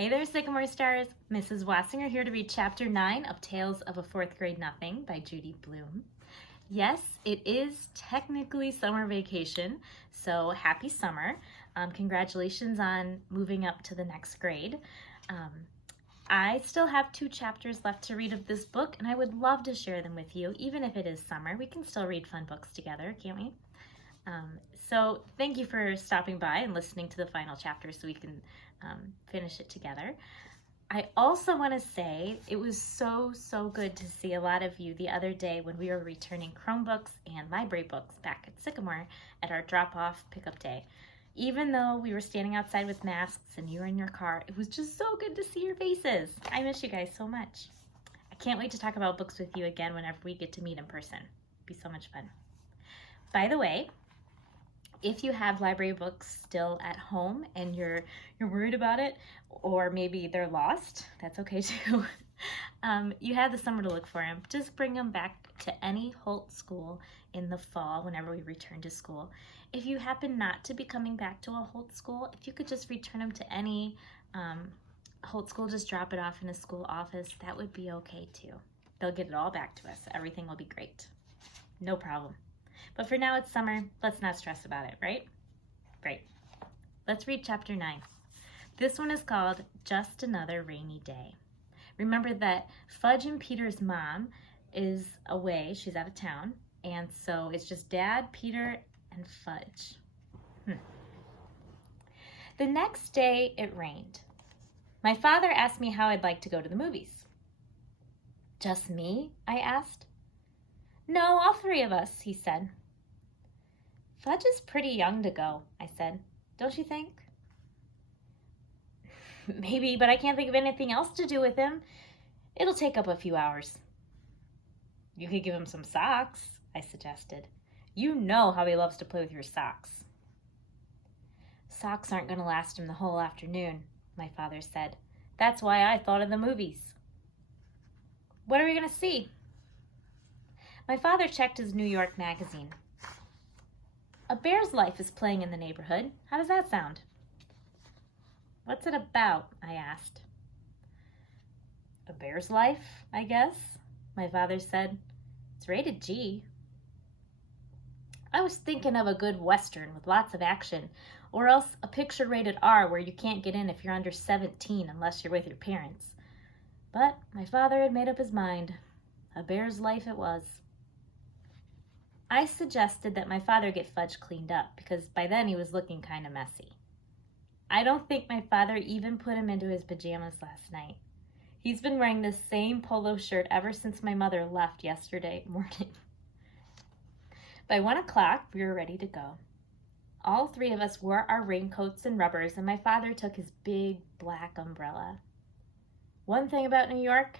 Hey there, Sycamore Stars. Mrs. Wassinger here to read Chapter 9 of Tales of a Fourth Grade Nothing by Judy Blume. Yes, it is technically summer vacation, so happy summer. Congratulations on moving up to the next grade. I still have 2 chapters left to read of this book, and I would love to share them with you. Even if it is summer, we can still read fun books together, can't we? So thank you for stopping by and listening to the final chapter so we can finish it together. I also want to say it was so good to see a lot of you the other day when we were returning Chromebooks and library books back at Sycamore at our drop-off pickup day. Even though we were standing outside with masks and you were in your car, it was just so good to see your faces. I miss you guys so much. I can't wait to talk about books with you again whenever we get to meet in person. It'll be so much fun. By the way, if you have library books still at home and you're worried about it, or maybe they're lost, that's okay too. You have the summer to look for them. Just bring them back to any Holt school in the fall whenever we return to school. If you happen not to be coming back to a Holt school, if you could just return them to any Holt school, just drop it off in a school office, that would be okay too. They'll get it all back to us. Everything will be great. No problem. But for now, it's summer. Let's not stress about it, right? Great. Let's read chapter 9. This one is called Just Another Rainy Day. Remember that Fudge and Peter's mom is away. She's out of town. And so it's just Dad, Peter, and Fudge. The next day, it rained. My father asked me how I'd like to go to the movies. Just me? I asked. No, all 3 of us, he said. Fudge is pretty young to go, I said. Don't you think? Maybe, but I can't think of anything else to do with him. It'll take up a few hours. You could give him some socks, I suggested. You know how he loves to play with your socks. Socks aren't going to last him the whole afternoon, my father said. That's why I thought of the movies. What are we going to see? My father checked his New York magazine. A Bear's Life is playing in the neighborhood. How does that sound? What's it about? I asked. A Bear's Life, I guess, my father said. It's rated G. I was thinking of a good Western with lots of action, or else a picture rated R where you can't get in if you're under 17 unless you're with your parents. But my father had made up his mind. A Bear's Life it was. I suggested that my father get Fudge cleaned up because by then he was looking kind of messy. I don't think my father even put him into his pajamas last night. He's been wearing the same polo shirt ever since my mother left yesterday morning. By 1 o'clock, we were ready to go. All 3 of us wore our raincoats and rubbers, and my father took his big black umbrella. One thing about New York,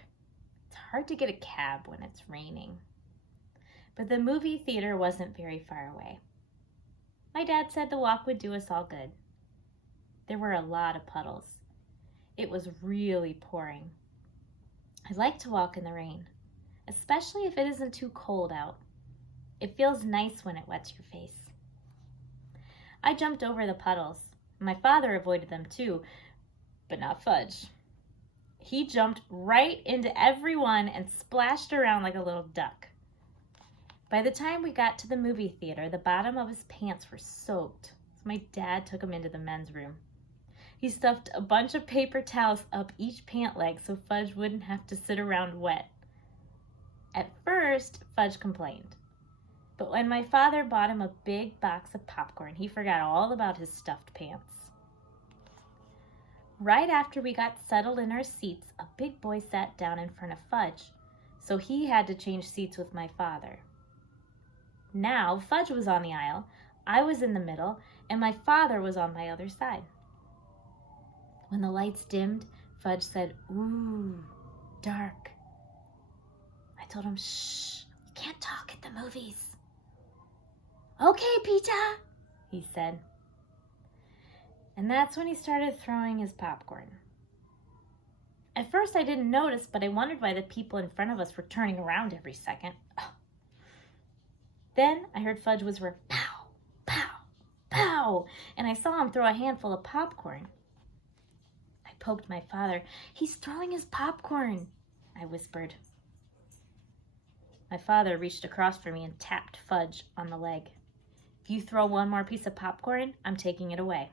it's hard to get a cab when it's raining. But the movie theater wasn't very far away. My dad said the walk would do us all good. There were a lot of puddles. It was really pouring. I like to walk in the rain, especially if it isn't too cold out. It feels nice when it wets your face. I jumped over the puddles. My father avoided them too, but not Fudge. He jumped right into every one and splashed around like a little duck. By the time we got to the movie theater, the bottom of his pants were soaked, so my dad took him into the men's room. He stuffed a bunch of paper towels up each pant leg so Fudge wouldn't have to sit around wet. At first, Fudge complained, but when my father bought him a big box of popcorn, he forgot all about his stuffed pants. Right after we got settled in our seats, a big boy sat down in front of Fudge, so he had to change seats with my father. Now, Fudge was on the aisle, I was in the middle, and my father was on my other side. When the lights dimmed, Fudge said, "Ooh, dark." I told him, "Shh, you can't talk at the movies." "Okay, Peter," he said. And that's when he started throwing his popcorn. At first I didn't notice, but I wondered why the people in front of us were turning around every second. Then I heard Fudge whisper, "Pow, pow, pow," and I saw him throw a handful of popcorn. I poked my father. "He's throwing his popcorn," I whispered. My father reached across for me and tapped Fudge on the leg. "If you throw one more piece of popcorn, I'm taking it away."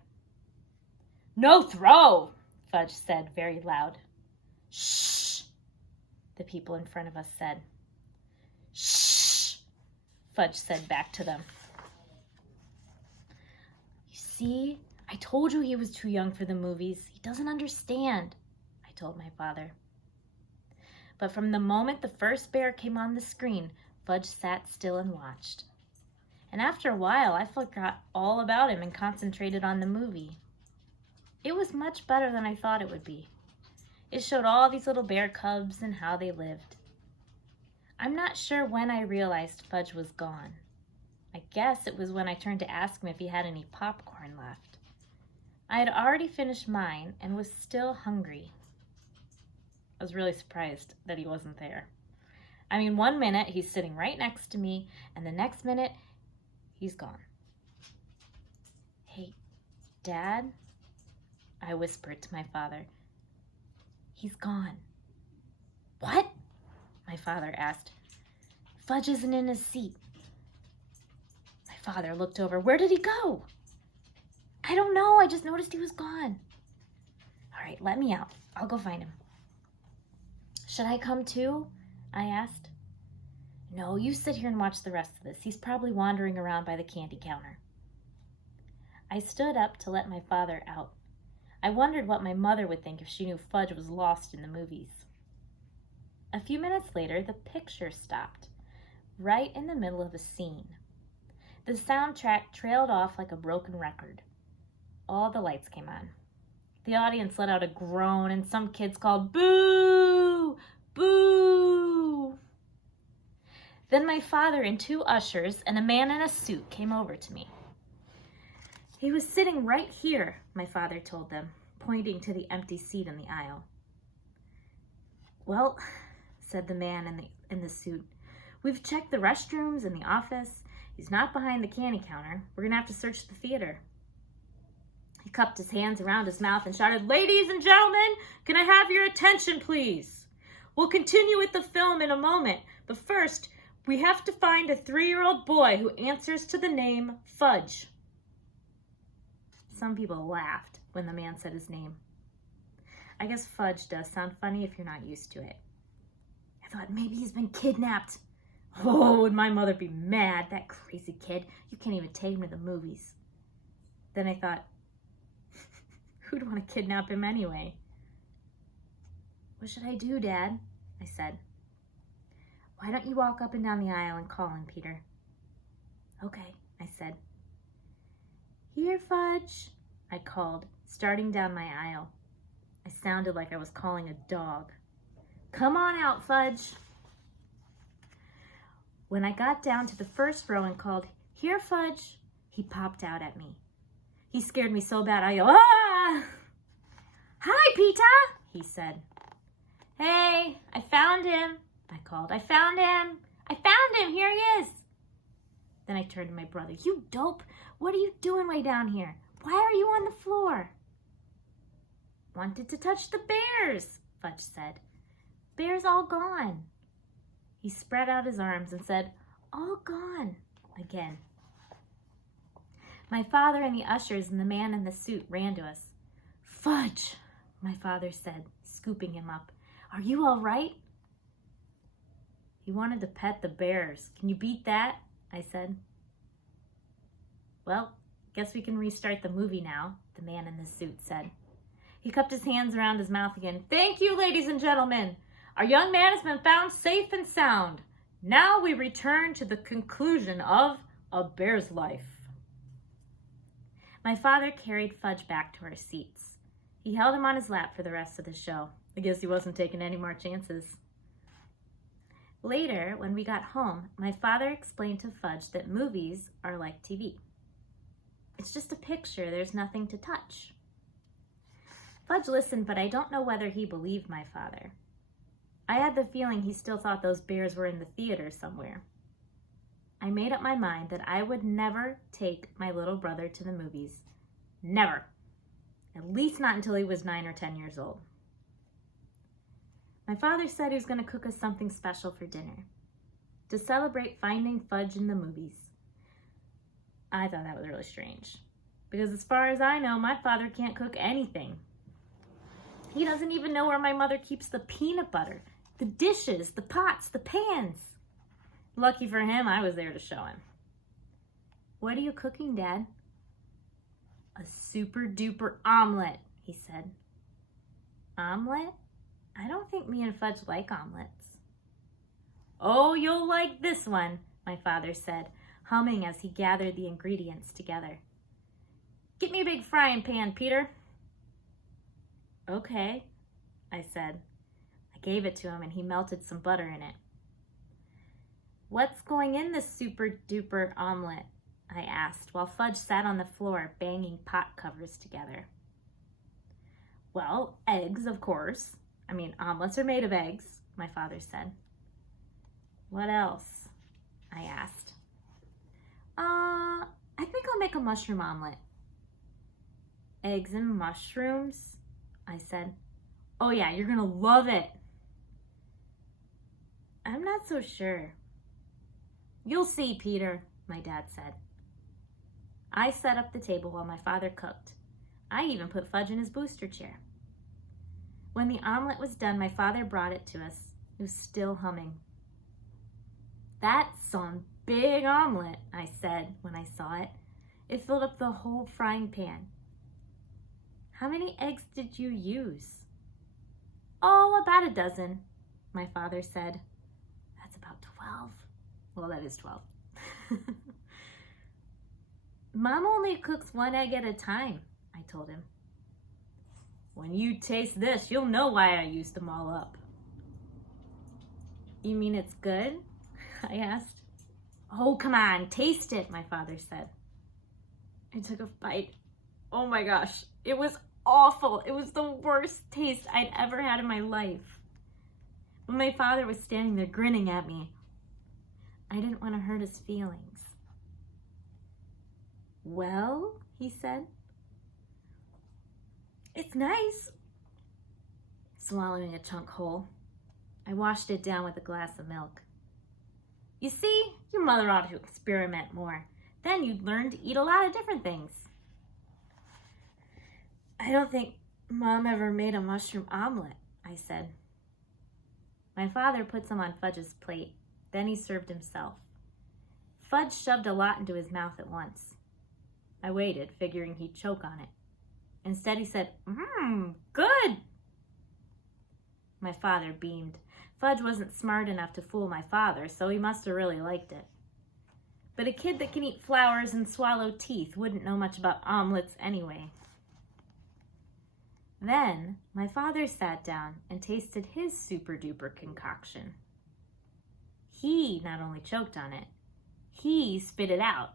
"No throw," Fudge said very loud. "Shh," the people in front of us said. "Shh," Fudge said back to them. "You see, I told you he was too young for the movies. He doesn't understand," I told my father. But from the moment the first bear came on the screen, Fudge sat still and watched. And after a while, I forgot all about him and concentrated on the movie. It was much better than I thought it would be. It showed all these little bear cubs and how they lived. I'm not sure when I realized Fudge was gone. I guess it was when I turned to ask him if he had any popcorn left. I had already finished mine and was still hungry. I was really surprised that he wasn't there. I mean, 1 minute he's sitting right next to me, and the next minute he's gone. "Hey, Dad," I whispered to my father. "He's gone." "What?" my father asked. "Fudge isn't in his seat." My father looked over. "Where did he go?" "I don't know. I just noticed he was gone." "All right, let me out. I'll go find him." "Should I come too?" I asked. "No, you sit here and watch the rest of this. He's probably wandering around by the candy counter." I stood up to let my father out. I wondered what my mother would think if she knew Fudge was lost in the movies. A few minutes later, the picture stopped, right in the middle of a scene. The soundtrack trailed off like a broken record. All the lights came on. The audience let out a groan, and some kids called, "Boo! Boo!" Then my father and 2 ushers and a man in a suit came over to me. "He was sitting right here," my father told them, pointing to the empty seat in the aisle. "Well," said the man in the suit, "we've checked the restrooms and the office. He's not behind the candy counter. We're going to have to search the theater." He cupped his hands around his mouth and shouted, "Ladies and gentlemen, can I have your attention, please? We'll continue with the film in a moment, but first, we have to find a 3-year-old boy who answers to the name Fudge." Some people laughed when the man said his name. I guess Fudge does sound funny if you're not used to it. I thought maybe he's been kidnapped. Oh, would my mother be mad? That crazy kid. You can't even take him to the movies. Then I thought, who'd want to kidnap him anyway? "What should I do, Dad?" I said. "Why don't you walk up and down the aisle and call him, Peter?" "Okay," I said. "Here, Fudge," I called, starting down my aisle. I sounded like I was calling a dog. "Come on out, Fudge." When I got down to the first row and called, "Here, Fudge," he popped out at me. He scared me so bad I yelled, "Ah!" "Hi, Peter," he said. "Hey, I found him," I called. "I found him. I found him. Here he is." Then I turned to my brother. "You dope. What are you doing way down here? Why are you on the floor?" "Wanted to touch the bears," Fudge said. "Bears all gone." He spread out his arms and said, "All gone," again. My father and the ushers and the man in the suit ran to us. "Fudge," my father said, scooping him up. "Are you all right?" He wanted to pet the bears. Can you beat that? I said. "Well, guess we can restart the movie now," the man in the suit said. He cupped his hands around his mouth again. "Thank you, ladies and gentlemen. Our young man has been found safe and sound. Now we return to the conclusion of A Bear's Life." My father carried Fudge back to our seats. He held him on his lap for the rest of the show. I guess he wasn't taking any more chances. Later, when we got home, my father explained to Fudge that movies are like TV. It's just a picture, there's nothing to touch. Fudge listened, but I don't know whether he believed my father. I had the feeling he still thought those bears were in the theater somewhere. I made up my mind that I would never take my little brother to the movies. Never. at least not until he was 9 or 10 years old. My father said he was going to cook us something special for dinner to celebrate finding Fudge in the movies. I thought that was really strange because as far as I know, my father can't cook anything. He doesn't even know where my mother keeps the peanut butter, the dishes, the pots, the pans. Lucky for him, I was there to show him. What are you cooking, Dad? A super duper omelet, he said. Omelet? I don't think me and Fudge like omelets. Oh, you'll like this one, my father said, humming as he gathered the ingredients together. Get me a big frying pan, Peter. Okay, I said. I gave it to him and he melted some butter in it. What's going in this super duper omelet? I asked while Fudge sat on the floor banging pot covers together. Well, eggs, of course. Omelets are made of eggs, my father said. What else? I asked. I think I'll make a mushroom omelet. Eggs and mushrooms? I said. Oh yeah, you're gonna love it. I'm not so sure. You'll see, Peter, my dad said. I set up the table while my father cooked. I even put Fudge in his booster chair. When the omelet was done, my father brought it to us. It was still humming. That's some big omelet, I said when I saw it. It filled up the whole frying pan. How many eggs did you use? Oh, about a dozen, my father said. That's about 12. Well, that is 12. Mom only cooks one egg at a time, I told him. When you taste this, you'll know why I used them all up. You mean it's good? I asked. Oh, come on, taste it, my father said. I took a bite. Oh my gosh, it was awful. It was the worst taste I'd ever had in my life. When my father was standing there grinning at me, I didn't want to hurt his feelings. Well, he said. It's nice. Swallowing a chunk whole, I washed it down with a glass of milk. You see, your mother ought to experiment more. Then you'd learn to eat a lot of different things. I don't think Mom ever made a mushroom omelet, I said. My father put some on Fudge's plate. Then he served himself. Fudge shoved a lot into his mouth at once. I waited, figuring he'd choke on it. Instead, he said, good. My father beamed. Fudge wasn't smart enough to fool my father, so he must have really liked it. But a kid that can eat flowers and swallow teeth wouldn't know much about omelets anyway. Then, my father sat down and tasted his super-duper concoction. He not only choked on it, he spit it out.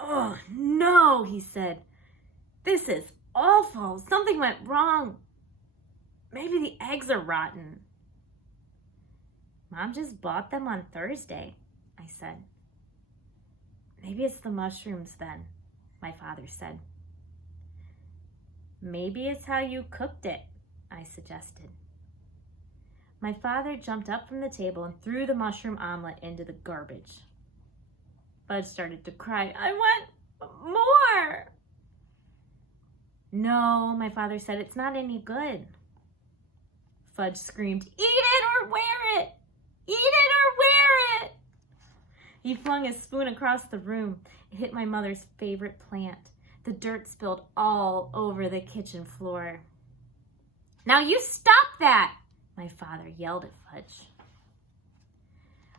Oh, no, he said. This is awful. Something went wrong. Maybe the eggs are rotten. Mom just bought them on Thursday, I said. Maybe it's the mushrooms then, my father said. Maybe it's how you cooked it, I suggested. My father jumped up from the table and threw the mushroom omelet into the garbage. Fudge started to cry. I want more. No, my father said, it's not any good. Fudge screamed, eat it or wear it! Eat it or wear it! He flung his spoon across the room. It hit my mother's favorite plant. The dirt spilled all over the kitchen floor. Now you stop that! My father yelled at Fudge.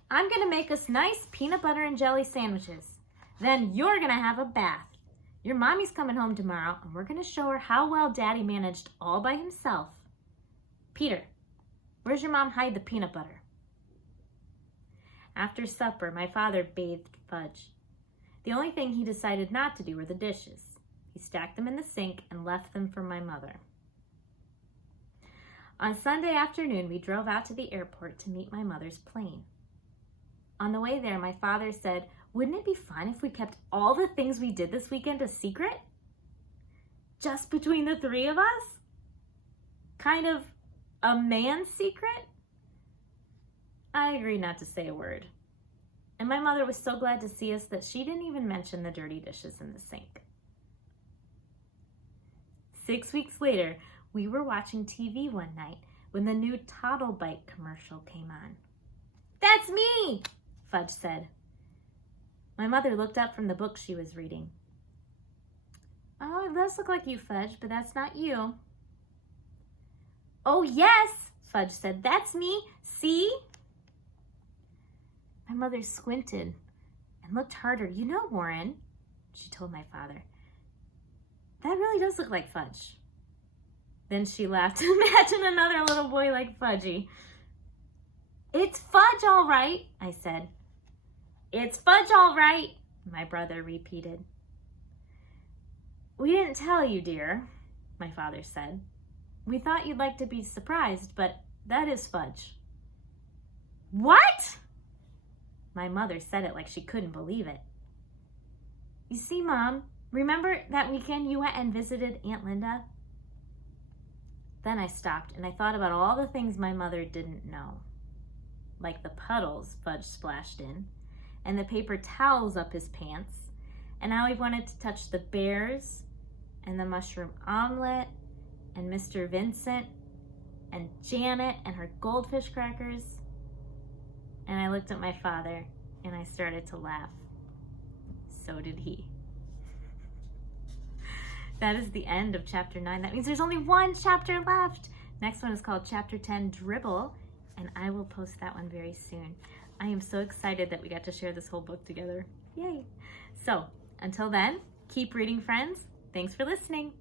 I'm going to make us nice peanut butter and jelly sandwiches. Then you're going to have a bath. Your mommy's coming home tomorrow, and we're going to show her how well Daddy managed all by himself. Peter, where's your mom hide the peanut butter? After supper, my father bathed Fudge. The only thing he decided not to do were the dishes. He stacked them in the sink and left them for my mother. On Sunday afternoon, we drove out to the airport to meet my mother's plane. On the way there, my father said, wouldn't it be fun if we kept all the things we did this weekend a secret? Just between the three of us? Kind of a man's secret? I agreed not to say a word. And my mother was so glad to see us that she didn't even mention the dirty dishes in the sink. 6 weeks later, we were watching TV one night when the new Toddle Bite commercial came on. "That's me," Fudge said. My mother looked up from the book she was reading. "Oh, it does look like you, Fudge, but that's not you." "Oh, yes," Fudge said. "That's me. See?" My mother squinted and looked harder. "You know, Warren," she told my father, "that really does look like Fudge." Then she laughed. "Imagine another little boy like Fudgy." "It's Fudge, all right," I said. "It's Fudge, all right," my brother repeated. "We didn't tell you, dear," my father said. "We thought you'd like to be surprised, but that is Fudge." "What?" My mother said it like she couldn't believe it. "You see, Mom, remember that weekend you went and visited Aunt Linda?" Then I stopped and I thought about all the things my mother didn't know, like the puddles Fudge splashed in, and the paper towels up his pants, and how he wanted to touch the bears, and the mushroom omelet, and Mr. Vincent, and Janet and her goldfish crackers. And I looked at my father and I started to laugh. So did he. That is the end of chapter 9. That means there's only one chapter left. Next one is called chapter 10, Dribble, and I will post that one very soon. I am so excited that we got to share this whole book together. Yay! So, until then, keep reading, friends. Thanks for listening.